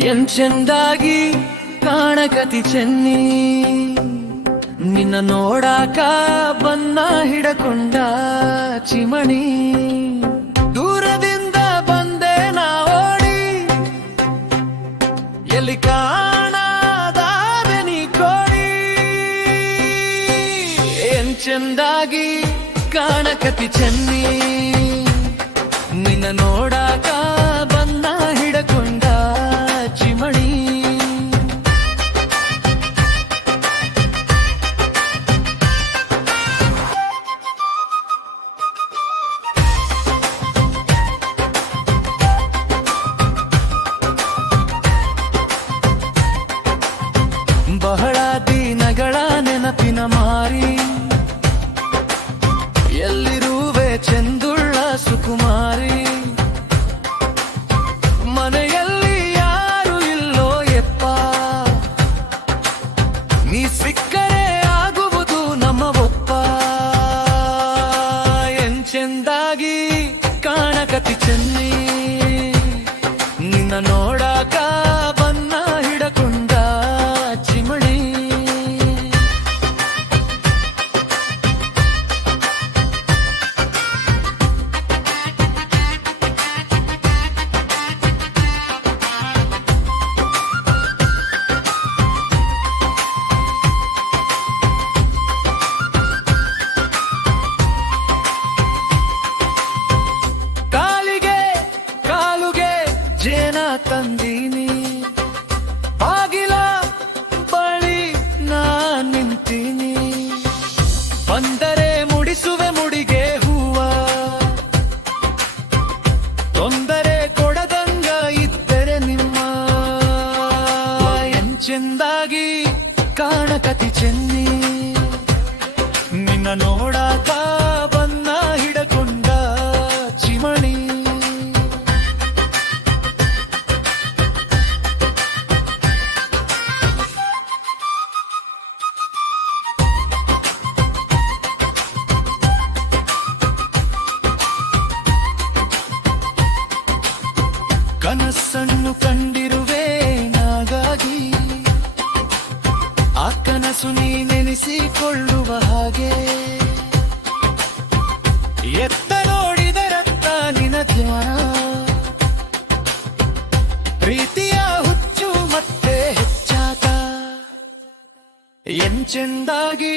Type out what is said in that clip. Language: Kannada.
ಎಂಚೆಂದಾಗಿ ಕಾಣಕತಿ ಚೆನ್ನಿ ನಿನ್ನ ನೋಡಾಕ ಬನ್ನ ಹಿಡಕೊಂಡ ಚಿಮಣಿ ದೂರದಿಂದ ಬಂದೆ ನಾ ಓಡಿ ಎಲ್ಲಿ ಕಾಣದಾದೆ ನೀ ಕೋಡಿ ಎಂಚೆಂದಾಗಿ ಕಾಣಕತಿ ಚೆನ್ನಿ ನಿನ್ನ ನೋಡಾಕ ಬನ್ನ ಹಿಡಕೊಂಡ ಚಿಮಣಿ ಬಹಳ ದಿನಗಳ ನೆನಪಿನ ಮಾರಿ ಎಲ್ಲಿರುವೆ ಚೆಂದುಳ್ಳ ಸುಕುಮಾರಿ ಮನೆಯಲ್ಲಿ ಯಾರು ಇಲ್ಲೋ ಎಪ್ಪ ನೀ ಸಿಕ್ಕರೆ ಆಗುವುದು ನಮ್ಮ ಒಪ್ಪ ಎಂಚೆಂದಾಗಿ ಕಾಣಕತಿ ಚೆನ್ನಿ ನಿನ್ನ ನೋಡಾಕ ಬನ್ನ ಹಿಡಕೊಂಡ ಚಿಮಣಿ ಜೇನ ತಂದೀನಿ ಬಾಗಿಲ ಬಳಿ ನಾ ನಿಂತೀನಿ ಬಂದರೆ ಮುಡಿಸುವೆ ಮುಡಿಗೆ ಹೂವ ತೊಂದರೆ ಕೊಡದಂಗ ಇದ್ದರೆ ನಿಮ್ಮ ಎಂಚೆಂದಾಗಿ ಕಾಣಕತಿ ಚೆನ್ನಿ ನಿನ್ನ ನೋಡಾಕ ಬನ್ನ ಹಿಡಕೊಂಡ ಚಿಮಣಿ ಕನಸನ್ನು ಕಂಡಿರುವೆ ನಾಗಾಗಿ ಆ ಕನಸು ನೀ ನೆನೆಸಿಕೊಳ್ಳುವ ಹಾಗೆ ಎತ್ತ ನೋಡಿದರತ್ತ ನಿನ ಧ್ಯಾನ ಪ್ರೀತಿಯ ಹುಚ್ಚು ಮತ್ತೆ ಹೆಚ್ಚಾತ ಎಂಚೆಂದಾಗಿ